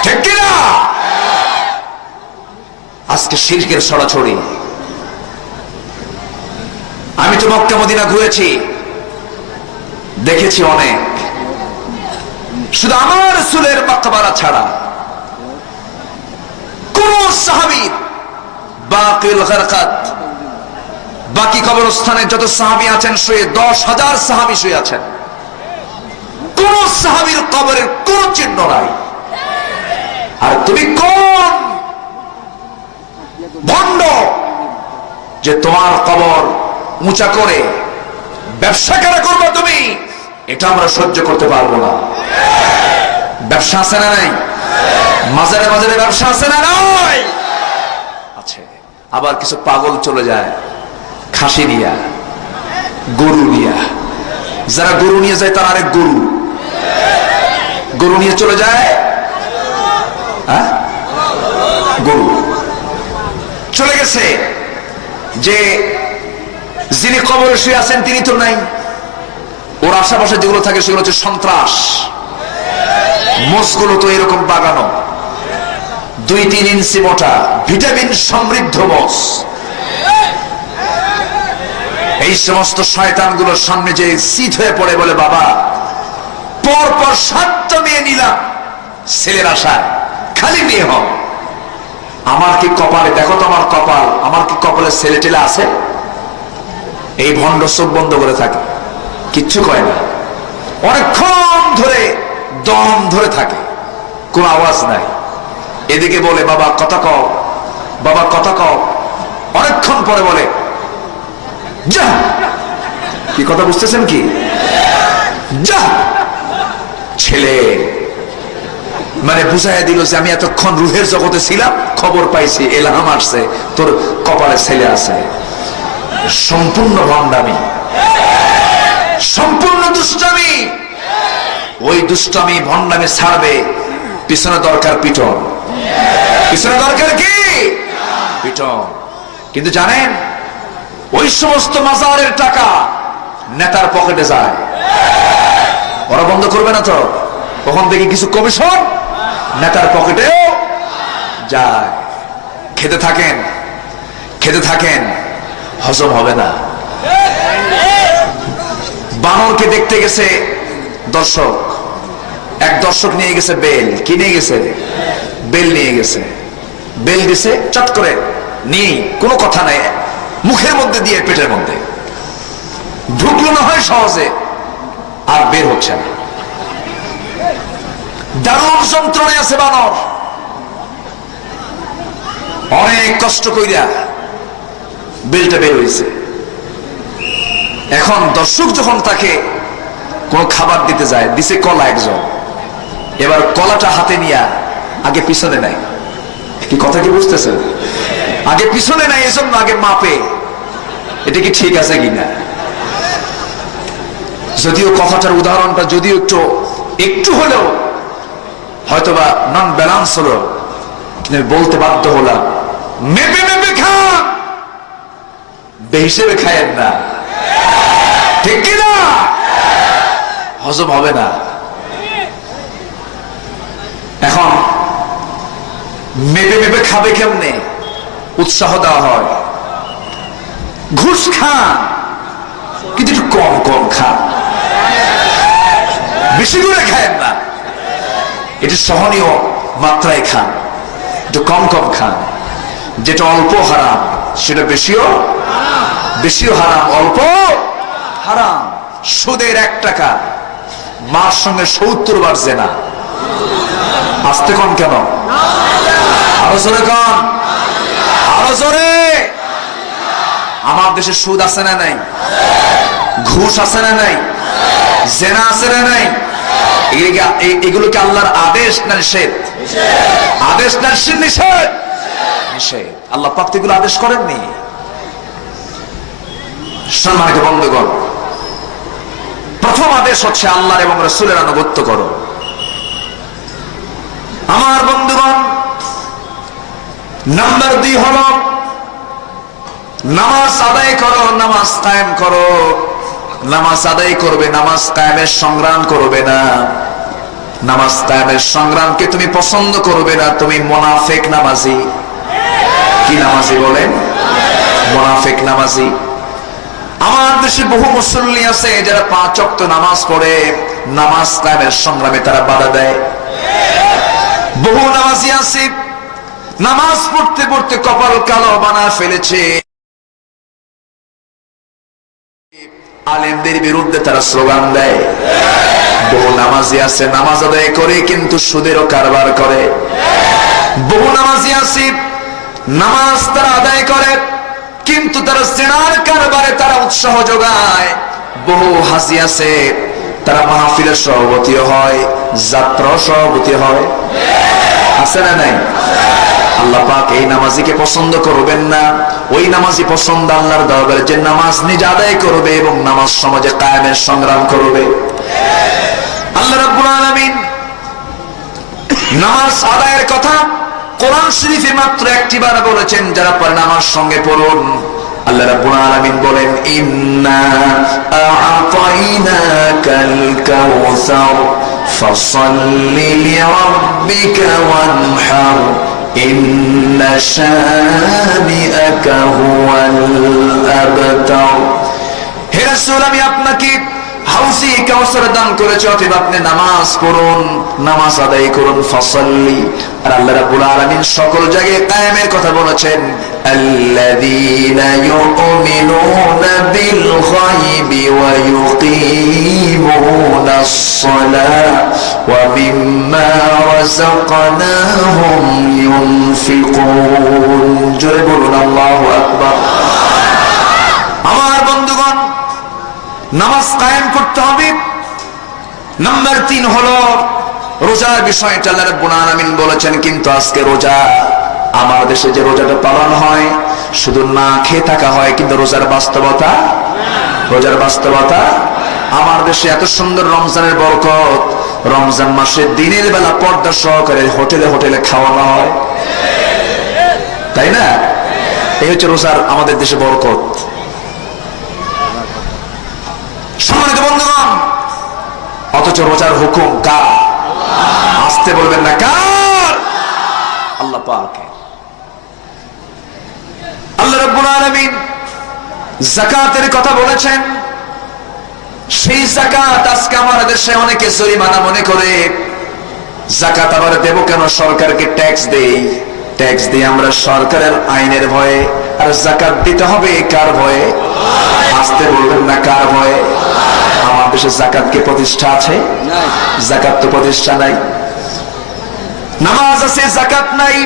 ঠিক কিনা? আজকে শিরকের ছড়াছড়ি। আমি তো মক্কা মদিনা ঘুরেছি, দেখেছি অনেক। শুধু আমার রাসূলের মাকবারা ছাড়া কোন সাহাবীর, বাকিল গরকাত, বাকি কবরস্থানে যত সাহাবী আছেন শুয়ে, 10,000 সাহাবী শুয়ে আছেন, কোন সাহাবীর কবরের কোন চিহ্ন নাই। আর তুমি কোন ভণ্ড যে তোমার কবর উঁচা করে ব্যবসা করে করবে তুমি? এটা আমরা সহ্য করতে পারবো না। ব্যবসা আছে না নাই? মাজারে মাজারে ব্যবসা আছে না নাই? আছে। আবার কিছু পাগল চলে যায় খাসি নিয়া, গরু নিয়া। যারা গরু নিয়ে যায় তারা আরেক গরু, গরু নিয়ে চলে যায়, হ্যাঁ গরু চলে গেছে। যে যিনি কবরে শুয়ে আছেন তিনি তো নাই, ওর আশেপাশে যেগুলো থাকে সেগুলো হচ্ছে সন্ত্রাস। মোষগুলো তো এরকম বাগানো, 2-3 ইঞ্চি মোটা, ভিটামিন সমৃদ্ধ মোষ। এই সমস্ত শয়তানগুলোর সামনে যে শীত হয়ে পড়ে বলে, বাবা পর পর 7টা মেয়ে নিলাম ছেলের আশায়, খালি মেয়ে হও। আমার কি কপালে, দেখো তো আমার কপাল, আমার কি কপালে ছেলে টেলে আছে? এই ভণ্ড চোখ বন্ধ করে থাকে, কিচ্ছু কয় না, অনেকক্ষণ ধরে দম ধরে থাকে, কোনো আওয়াজ নাই। এদিকে বলে, বাবা কথা কও, বাবা কথা কও। অনেকক্ষণ পরে বলে, যা। কি কথা বুঝতেছেন কি? যা। ছেলে মানে বুঝাইয়া দিল যে আমি এতক্ষণ রুহের জগতে ছিলাম, খবর পাইছি, এলহাম আসছে, তোর কপালে ছেলে আছে। সম্পূর্ণ ভণ্ডামি, সম্পূর্ণ দুষ্টামি। ওই দুষ্টামি ভণ্ডামি ছাড়বে, পিছনে দরকার পিটন, পিছনে দরকার কি? পিটন। কিন্তু জানেন, ওই সমস্ত মাজারের টাকা নেতার পকেটে যায়, ওরা বন্ধ করবে না তো? ওখান থেকে কিছু কমিশন নেতার পকেটেও যায়। খেতে থাকেন, খেতে থাকেন, হজম হবে না। বানরকে দেখতে গেছে দর্শক, এক দর্শক নিয়ে গেছে বেল। কি নিয়ে গেছে? বেল নিয়ে গেছে। বেল দিছে, চট করে নিয়ে, কোনো কথা নাই, মুখের মধ্যে দিয়ে পেটের মধ্যে ঢুকলো না হয় সহজে, আর বের হচ্ছে না। দারুণ যন্ত্রণায় আছে বানর। অনেক কষ্ট কইরা বেলটা বের হয়েছে। এখন দর্শক যখন তাকে কোন খাবার দিতে যায়, দিছে কলা একজন, এবার কলাটা হাতে নিয়ে আগে পিছনে নাই। কি কথা কি বুঝতেছেন? আগে পিছনে নাই, এজন্য আগে মাপে এটা কি ঠিক আছে কিনা। যদিও কথাটার উদাহরণটা যদিও একটু হলেও হয়তোবা নন ব্যালান্স হলো, কিন্তু বলতে বাধ্য হলাম, মেপে মেপে খান, বেহিসেবে খায়েন না, ঠিক কিনা? হজম হবে না। এখন মেপে মেপে খাবে কেমনে? উৎসাহ দেওয়া হয়, ঘুষ খান, কিন্তু একটু কম কম খান, বেশি করে খায়েন না, এটা সহনীয় মাত্রায় খান, একটু কম কম খান। যেটা অল্প হারাম সেটা বেশিও হারাম, অল্প হারাম। সুদের 1 টাকা মার সঙ্গে 70 বার জেনা। আসতে কম কেন? আরো জোরে কন, আরো জোরে। আমার দেশে সুদ আছে না নাই? ঘুষ আছে না নাই? জেনা আছে না নাই? এগুলো কি আল্লাহর আদেশ না নিষেধ? আদেশ না নিষেধ? নিষেধ। আল্লাহ পাক এগুলো আদেশ করেননি। সম্মানিত বন্ধুগণ, প্রথম আদেশ হচ্ছে আল্লাহর এবং রাসূলের আনুগত্য করো। আমার বন্ধুগণ, নাম্বার 2 হলো নামাজ আদায় করো, নামাজ কায়েম করো। নামাজ আদায় করবে, নামাজ কায়েমের সংগ্রাম করবে না। নামাজ কায়েমের সংগ্রামকে তুমি পছন্দ করবে না, তুমি মুনাফিক নামাজি। কি নামাজি বলেন? মুনাফিক নামাজি। আমার দেশে বহু মুসল্লি আছে যারা 5 ওয়াক্ত নামাজ পড়ে, নামাজ কায়েমের সংগ্রামে তারা বাধা দেয়। বহু নামাজি আছে নামাজ পড়তে পড়তে কপাল কালো বানা ফেলেছে, আলেমদের বিরুদ্ধে তারা স্লোগান দেয়। বহু নামাজি আছে নামাজ আদায় করে কিন্তু সুদেরও কারবার করে। বহু নামাজি আছে নামাজ তারা আদায় করে কিন্তু তারা জিনার কারবারে তারা উৎসাহ যোগায়। বহু হাজি আছে তারা মাহফিলের সভাপতিও হয়, যাত্রা সভাপতি হয়। আছে না নাই? আল্লাহ পাক এই নামাজিকে পছন্দ করবেন না। ওই নামাজি পছন্দ আল্লাহর দরবারে যে নামাজ নিজে আদায় করবে এবং নামাজ সমাজে কায়েমের সংগ্রাম করবে। আল্লাহ রাব্বুল আলামিন নামাজ আদায়ের কথা কোরআন শরীফে মাত্র একটি বার বলেছেন, যারা পারেন আমার সঙ্গে পড়ুন। আল্লাহ রাব্বুল আলামিন বলেন, ইন্না আ'তাইনাকাল কাউসার ফাসাল্লি লিরাব্বিকা ওয়ানহার ইন্না শানিআকা হুয়াল আবতার। হে রাসূল, আমি আপনাকে হাউসি কাউসার দান করেছি, অতএব আপনি নামাজ পড়ুন, নামাজ আদায় করুন। ফাসাল্লি, আর আল্লাহ রাব্বুল আলামিন সকল জায়গায় কায়েমের কথা বলেছেন। আল্লাযীনা ইউমিনুনা বিল গায়বি ওয়া ইউকিমুনাস সালাহ ওয়া মিম্মা রাযাকনাহুম ইউনফিকুন। জোরে বলুন আল্লাহু আকবার। আমার বন্ধুগণ, নামাজ কায়েম করতে হবে। নাম্বার 3 হলো রোজার বিষয়টা আল্লাহ রাব্বুল আলামিন বলেছেন। কিন্তু আজকে রোজা, আমার দেশে যে রোজাটা পালন হয় শুধু না খেয়ে থাকা হয়, কিন্তু রোজার বাস্তবতা, রোজার বাস্তবতা। আমার দেশে এত সুন্দর রমজানের বরকত, রমজান মাসে দিনের বেলা পর্দা সহকারে হোটেলে হোটেলে খাওয়ানো হয়, তাই না? এই হচ্ছে রোজার আমাদের দেশে বরকত। সম্মানিত বন্ধুগণ, অথচ রোজার হুকুম কার? আসতে বলবেন না, কার? আল্লাহ পাকের। আল্লাহ রাব্বুল আলামিন যাকাতের কথা বলেছেন। সেই যাকাত আজকে আমাদের দেশে অনেকে জরিমানা মনে করে। যাকাত আবার দেব কেন? সরকারকে ট্যাক্স দেই, ট্যাক্স দিয়ে আমরা সরকারের আইনের ভয়ে। আর যাকাত দিতে হবে কার ভয়ে? আসতে বলবেন না, কার ভয়ে? আমার দেশে যাকাত কি প্রতিষ্ঠা আছে? যাকাত তো প্রতিষ্ঠা নাই। নামাজ আছে, যাকাত নাই।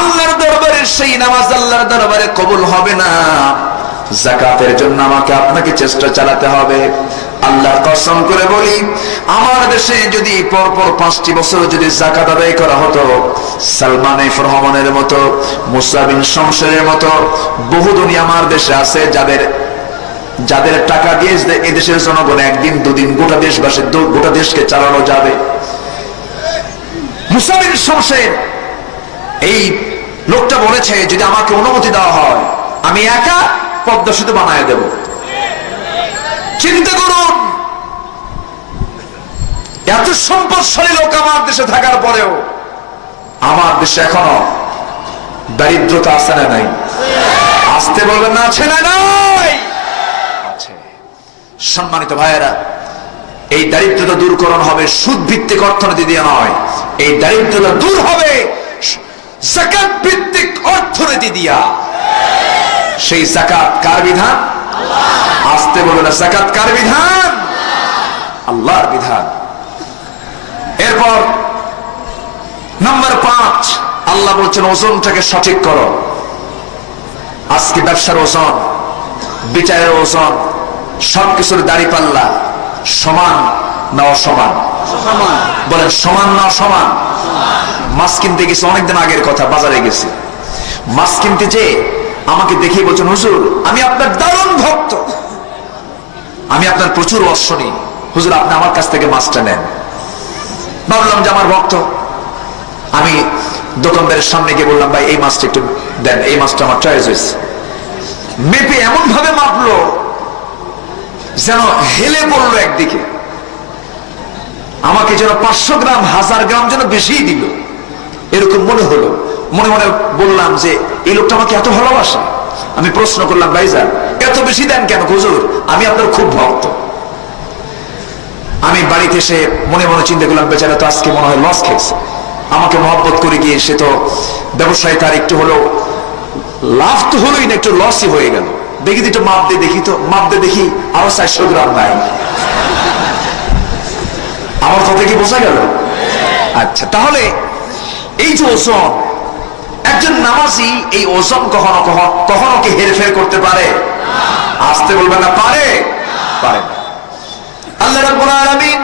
আল্লাহর দরবারে সেই নামাজ আল্লাহর দরবারে কবুল হবে না। যাকাতের জন্য আমাকে আপনাকে চেষ্টা চালাতে হবে। আল্লাহর কসম করে বলি, আমার দেশে যদি পরপর 5টি বছর যদি যাকাত আদায় করা হতো, সালমান এফ রহমানের মতো, মুসা বিন শমশেরের মতো বহু দুনিয়া আমার দেশে আছে, যাদের টাকা দিয়ে এদেশের জনগণ একদিন দুদিন গোটা দেশবাসী গোটা দেশকে চালানো যাবে। মুসা বিন শমশের এই লোকটা বলেছে, যদি আমাকে অনুমতি দেওয়া হয় আমি একা পদ্মা সেতু বানায় দেব। চিন্তা করুন, এত সম্পদশালী লোক আমার দেশে থাকার পরেও আমার দেশে এখনো দারিদ্রতা আছে না নাই? আসতে বলবেন না, আছে না নাই? আছে। সম্মানিত ভাইয়েরা, এই দারিদ্রতা দূরকরণ হবে সুদ ভিত্তিক অর্থনীতি দিয়ে নয়। এই দারিদ্রতা দূর হবে যাকাত ভিত্তিক অর্থনীতি দিয়া। সেই যাকাত কার বিধান? আসতে বলো না, যাকাত কার বিধান? আল্লাহর বিধান। এরপর নাম্বার 5, আল্লাহ বলছেন ওজনটাকে সঠিক করো। আজকে ব্যবসার ওজন, বিচারের ওজন, সবকিছুর দাঁড়িপাল্লা সমান না অসমান? বলেন সমান না অসমান? মাছ কিনতে গেছি, অনেকদিন আগের কথা, বাজারে গেছি, মাছ কিনতে যেয়ে আমাকে দেখে বলছেন, হুজুর আমি আপনার দারুণ ভক্ত, আমি আপনার প্রচুর ওয়াজ শুনি, হুজুর আপনি আমার কাছ থেকে মাছটা নেন। ভাবলাম যে আমার ভক্ত। আমি দোকানদারের সামনে গিয়ে বললাম, ভাই এই মাছটা একটু দেন, এই মাছটা আমার চয়েস হয়েছে। মেপে এমন ভাবে মাপলো যেন হেলে পড়লো একদিকে, আমাকে যেন 500 গ্রাম 1000 গ্রাম যেন বেশিই দিল, এরকম মনে হলো। মনে মনে বললাম যে এই লোকটা আমাকে এত ভালোবাসে। আমি প্রশ্ন করলাম, ভাইজান এত বেশি দেন কেন? হুজুর আমি আপনার খুব ভক্ত। আমি বাড়িতে এসে মনে মনে চিন্তা করলাম, বেচারা তো আজকে মনে হয় লস খেয়েছে, আমাকে মহব্বত করে গিয়ে সে তো ব্যবসায় তার একটু হলো লাভ তো হলোই না, একটু লসই হয়ে গেল। দেখি তো একটু মাপ দিয়ে দেখি, তো মাপ দিয়ে দেখি আরো 400 গ্রাম নাই। আমার কথা কি বোঝা গেল? আচ্ছা, তাহলে এই যে ওজন, একজন নামাজি এই ওজন কখনো কখনো কি হেরফের করতে পারে? আসতে বলবেন না, পারে? পারে না। আল্লাহ রাব্বুল আলামিন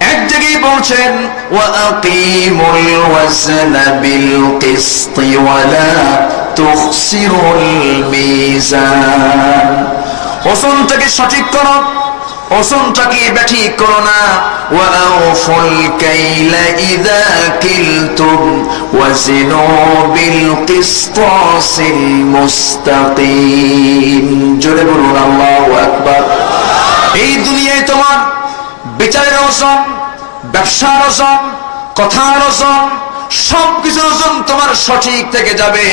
এক জায়গায় বলছেন ওয়াকিমুল ওয়াজনা বিল কিসতি ওয়ালা তুখসিরুল মিজান, ওজনটাকে সঠিক করো, ওজনটাকে ব্যাঠিক করো না। ওয়াউফুল কাইলা ইযা কিলতুম ওয়াজিনু বিল কিসতাসিল মুস্তাকিম। জোরে বলুন আল্লাহু আকবার। এই দুনিয়ায় তোমার বিচারের ওজন, ব্যবসার ওজন, কথার ওজন, সবকিছুর ওজন তোমার সঠিক থেকে যাবে।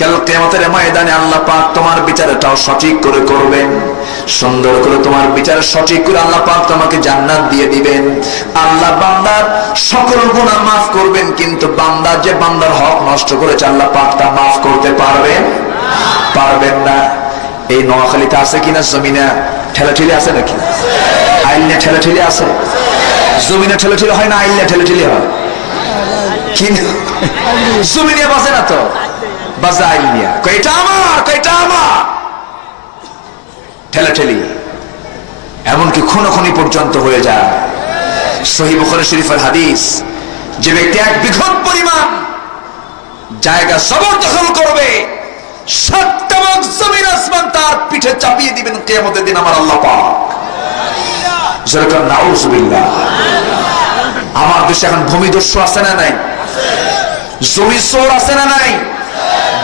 কাল কিয়ামতের ময়দানে আল্লাহ পাক তোমার বিচারটাও সঠিক করে করবেন, সুন্দর করে তোমার বিচার সঠিক করে আল্লাহ পাক তোমাকে জান্নাত দিয়ে দিবেন। আল্লাহ বান্দার সকল গুনাহ maaf করবেন, কিন্তু বান্দা যে বান্দার হক নষ্ট করেছে আল্লাহ পাক তা maaf করতে পারবেন না। এই নোয়াখালীতে আছে কিনা জমিনে ঠেলাঠেলি আছে নাকি? আইলে ঠেলাঠেলি আছে? জমিনে ঠেলাঠেলি হয় না, আইলে ঠেলাঠেলি হয়? কিন্তু জমিনে বাজে না তো, বাজে আইলিয়া। কয়টা আমার, কয়টা আমার, ঠেলাঠেলি, এমনকি খুনোখুনি পর্যন্ত হয়ে যায়। সহিহ বুখারী শরীফের হাদিস, যে ব্যক্তি 1 বিঘত পরিমাণ জায়গা জবরদখল করবে, 7টা ভাগ জমিন আসমান তার পিঠে চাপিয়ে দিবেন কিয়ামতের দিন আমার আল্লাহ পাক। যেরকম নাউজুবিল্লাহ। আমার দেশে এখন ভূমিদস্যু আছে না নাই? জমি চোর আছে না নাই?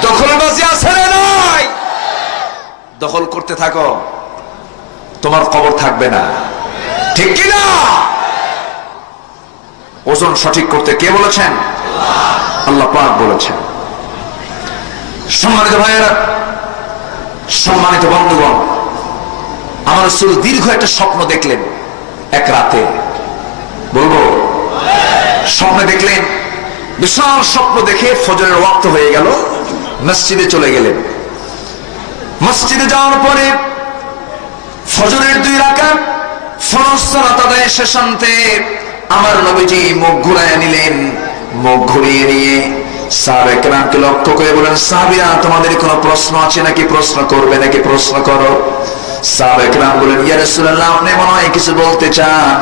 দখলবাজি আছে না নাই? দখল করতে থাকো, তোমার কবর থাকবে না, ঠিক কিনা? ওজন সঠিক করতে কে বলেছেন? আল্লাহ পাক বলেছেন। সম্মানিত ভাইয়েরা, সম্মানিত বন্ধুগণ, আমার রাসূল দীর্ঘ একটা স্বপ্ন দেখলেন এক রাতে। বলবো? স্বপ্নে দেখলেন, বিশাল স্বপ্ন দেখে ফজরের ওয়াক্ত হয়ে গেল, মসজিদে চলে গেলেন। মসজিদে যাওয়ার পরে ফজরের 2 রাকাত ফরজ সালাত আদায় শেষান্তে আমার নবীজি মুখ ঘুরায় নিলেন। মুখ ঘুরিয়ে নিয়ে সাহাবায়ে কেরামকে লক্ষ্য করে বলেন, সাহাবীরা তোমাদের কোনো প্রশ্ন আছে নাকি? প্রশ্ন করবে নাকি? প্রশ্ন করো। সাহাবায়ে কেরাম বলেন, ইয়া রাসূলুল্লাহ, আপনি মনে হয় কিছু বলতে চান।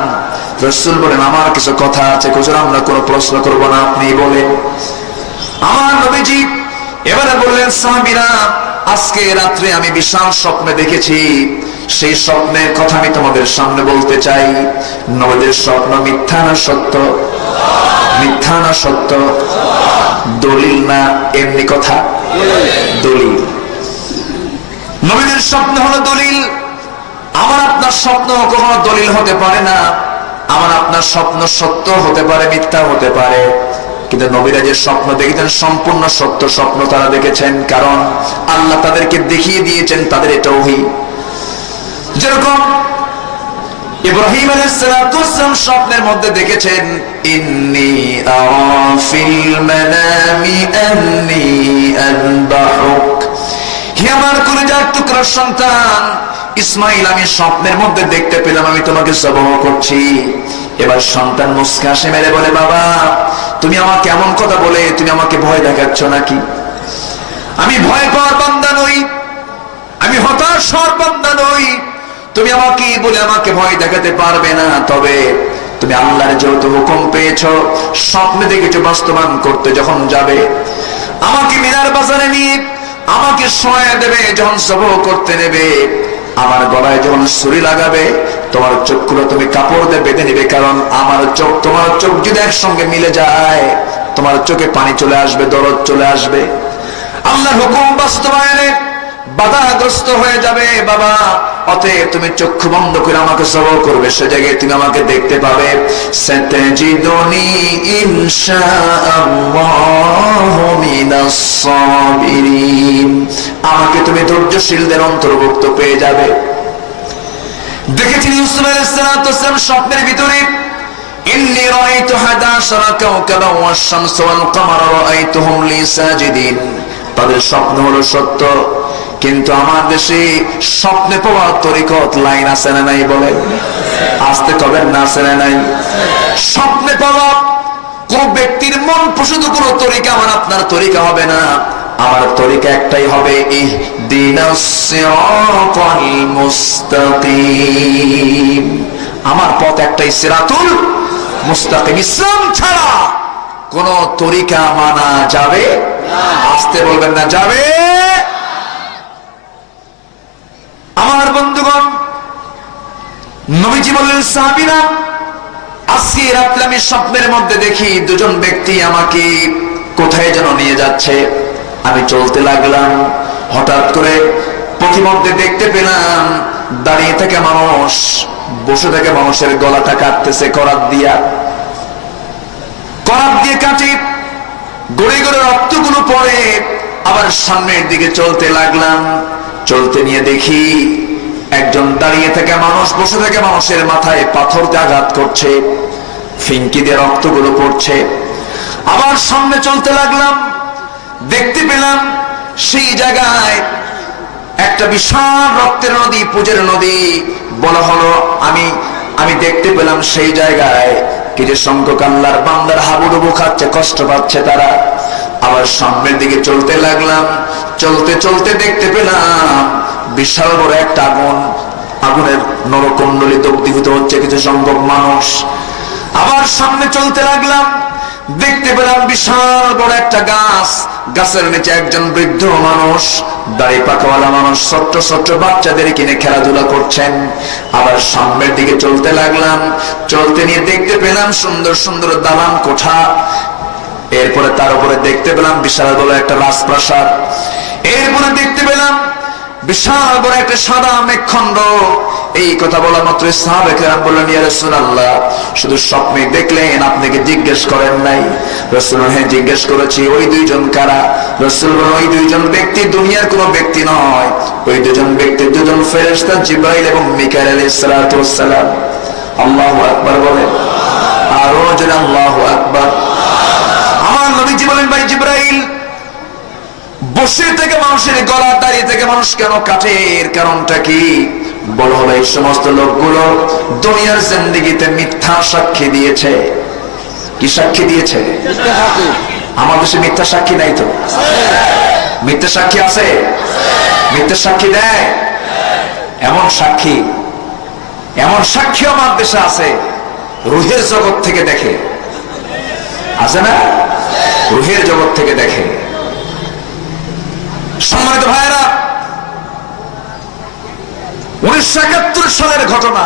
রাসূল বলেন, আমার কিছু কথা আছে, হুজুর আমরা কোনো প্রশ্ন করব না, আপনি বলেন। আমার নবীজি এবারে বললেন, সাহাবীরা আজকে রাত্রে আমি বিশাল স্বপ্নে দেখেছি, সেই স্বপ্নের কথা আমি তোমাদের সামনে বলতে চাই। নবীদের স্বপ্ন মিথ্যা না সত্য? মিথ্যা না সত্য? দলিল না এমনি কথা? দলিল। নবীদের স্বপ্ন হলো দলিল। আমার আপনার স্বপ্ন কখনো দলিল হতে পারে না। আমার আপনার স্বপ্ন সত্য হতে পারে, মিথ্যা হতে পারে, কিন্তু নবীরা যে স্বপ্ন দেখেছেন সম্পূর্ণ সত্য স্বপ্ন তারা দেখেছেন, কারণ আল্লাহ তাদেরকে দেখিয়ে দিয়েছেন তাদের এটা ওহী। যেরকম ইব্রাহিম আলাইহিস সালাম স্বপ্নের মধ্যে দেখেছেন, ইন্নী আরা ফিল মানামি আন্নী আযবাহুক, হে আমার কলিজার টুকরার সন্তান ইসমাইল, আমি স্বপ্নের মধ্যে দেখতে পেলাম আমি তোমাকে জবাহ করছি। এবার সন্তান মুস্কা হাসি মেরে বলে, বাবা তুমি আমাকে এমন কথা বলে তুমি আমাকে ভয় দেখাচ্ছ নাকি? আমি ভয় পাওয়ার বান্দা নই, আমি হতাশ হওয়ার বান্দা নই। তুমি আমাকে বলে আমাকে ভয় দেখাতে পারবে না, তবে তুমি আল্লাহর যেহেতু হুকুম পেয়েছো, স্বপ্নে দেখেছো, বাস্তবায়ন করতে যখন যাবে, আমাকে মিনার বাজারে নিয়ে আমাকে সহায় দেবে, যখন জবাহ করতে নেবে, আমার গলায় যখন ছুরি লাগাবে, তোমার চোখগুলো তুমি কাপড় দিয়ে বেঁধে নিবে, কারণ আমার চোখ তোমার চোখ যদি একসঙ্গে মিলে যায়, তোমার চোখে পানি চলে আসবে, দরদ চলে আসবে, আল্লাহর হুকুম বাস্তবায়নে বাধাগ্রস্ত হয়ে যাবে। বাবা অতএব তুমি চক্ষু বন্ধ করে আমাকে জবাহ করবে, সে জায়গায় তুমি আমাকে দেখতে পাবে। সাতাজিদুনি ইনশাআল্লাহু মিনাস সাবিরিন, আমাকে তুমি ধৈর্যশীলদের অন্তর্ভুক্ত পেয়ে যাবে। দেখেছেন ইউসুফ আলাইহিস সালাম স্বপ্নের ভিতরে, ইন্নী রাআইতু 11 কাওকাবান ওয়াশ-শামসা ওয়াল-কামারা রাআইতুহুম লি সাজিদিন। তাদের স্বপ্ন হলো সত্য, কিন্তু আমার দেশে স্বপ্নে পাওয়ার তরিকত লাইন আছে না নাই? বলে আসতে কবেন না, আছে না নাই? স্বপ্নে পাওয়া কোন ব্যক্তির মন প্রসূত কোন তরিকা আমার আপনার তরিকা হবে না। আমার তরিকা একটাই হবে, ইহদিনাস সিরাতাল মুস্তাকিম। আমার পথ একটাই, সিরাতুল মুস্তাকিম। ইসলাম ছাড়া কোন তরিকা মানা যাবে না। আসতে বলবেন না, যাবে। আমার বন্ধুগণ, নবীজি বললেন, সাহাবীরা, আজকে রাত্রে আমি স্বপ্নের মধ্যে দেখি দুজন ব্যক্তি আমাকে কোথায় যেন নিয়ে যাচ্ছে। আমি চলতে লাগলাম, হঠাৎ করে পথিমধ্যে দেখতে পেলাম দাঁড়িয়ে থেকে মানুষ, বসে থেকে মানুষের গলাটা কাটতেছে করাত দিয়ে কাটি, গড়ে গড়ে রক্তগুলো পড়ে। আবার সামনের দিকে চলতে লাগলাম, চলতে নিয়ে দেখি একজন দাঁড়িয়ে থেকে মানুষ, বসে থেকে মানুষের মাথায় পাথর দিয়ে আঘাত করছে, ফিঙ্কি দিয়ে রক্তগুলো পড়ছে। আবার সামনে চলতে লাগলাম, দেখতে পেলাম সেই জায়গায় একটা বিশাল রক্তের নদী, পুজের নদী বলা হলো। আমি দেখতে পেলাম সেই জায়গায় কিছু সংখ্যক আল্লাহর বান্দার হাবুডুবু খাচ্ছে, কষ্ট পাচ্ছে তারা। আবার সামনের দিকে চলতে লাগলাম, চলতে চলতে দেখতে পেলাম বিশাল বড় একটা আগুন, আগুনের নরকুণ্ডলী দগ্ধীভূত হচ্ছে কিছু সংখ্যক মানুষ। আবার সামনে চলতে লাগলাম, দেখতে পেলাম বিশাল বড় একটা গাছ, গাছের নিচে একজন বৃদ্ধ মানুষ, দাড়ি পাকাওয়ালা মানুষ, ছোট্ট ছোট্ট বাচ্চাদের কিনে খেলাধুলা করছেন। আবার সামনের দিকে চলতে লাগলাম, চলতে নিয়ে দেখতে পেলাম সুন্দর সুন্দর দালান কোঠা। এরপরে তার উপরে দেখতে পেলাম বিশাল বড় একটা রাজপ্রাসাদ। এরপরে দেখতে পেলাম বিশাল বড় একটা সাদা মেঘখণ্ড। এই কথা বলা মাত্র সাহাবায়ে কেরাম বললেন, ইয়া রাসূলুল্লাহ, শুধু স্বপ্নে দেখলেন, আপনাকে জিজ্ঞেস করেন নাই? রাসূল: হ্যাঁ, জিজ্ঞেস করেছি। ওই দুইজন কারা? রাসূল বলেন, ওই দুইজন ব্যক্তি দুনিয়ার কোনো ব্যক্তি নয়, ওই দুজন ব্যক্তি দুজন ফেরেশতা, জিবরাইল এবং মিকাইল আলাইহিস সালাতু ওয়াস সালাম। আল্লাহু আকবার বলেন, আরো জোরে আল্লাহু আকবার। আমার নবীজি বলেন, ভাই জিবরাইল বসে থেকে মানুষের গলা, দাঁড়িয়ে থেকে মানুষ কেন কাটে, এর কারণটা কি? বলা হলো, এই সমস্ত লোকগুলো দুনিয়ার জিন্দেগিতে মিথ্যা সাক্ষী দিয়েছে। কি সাক্ষী দিয়েছে? আমার দেশে মিথ্যা সাক্ষী নাই তো? মিথ্যা সাক্ষী আছে? মিথ্যা সাক্ষী দেয়? এমন সাক্ষী আমার দেশে আছে, রুহের জগৎ থেকে দেখে। আছে না? রুহের জগৎ থেকে দেখে। সম্মানিত ভাইরা, 1971 সালের ঘটনা,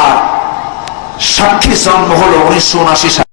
আর সাক্ষী জন্ম হলো 1979 সালে।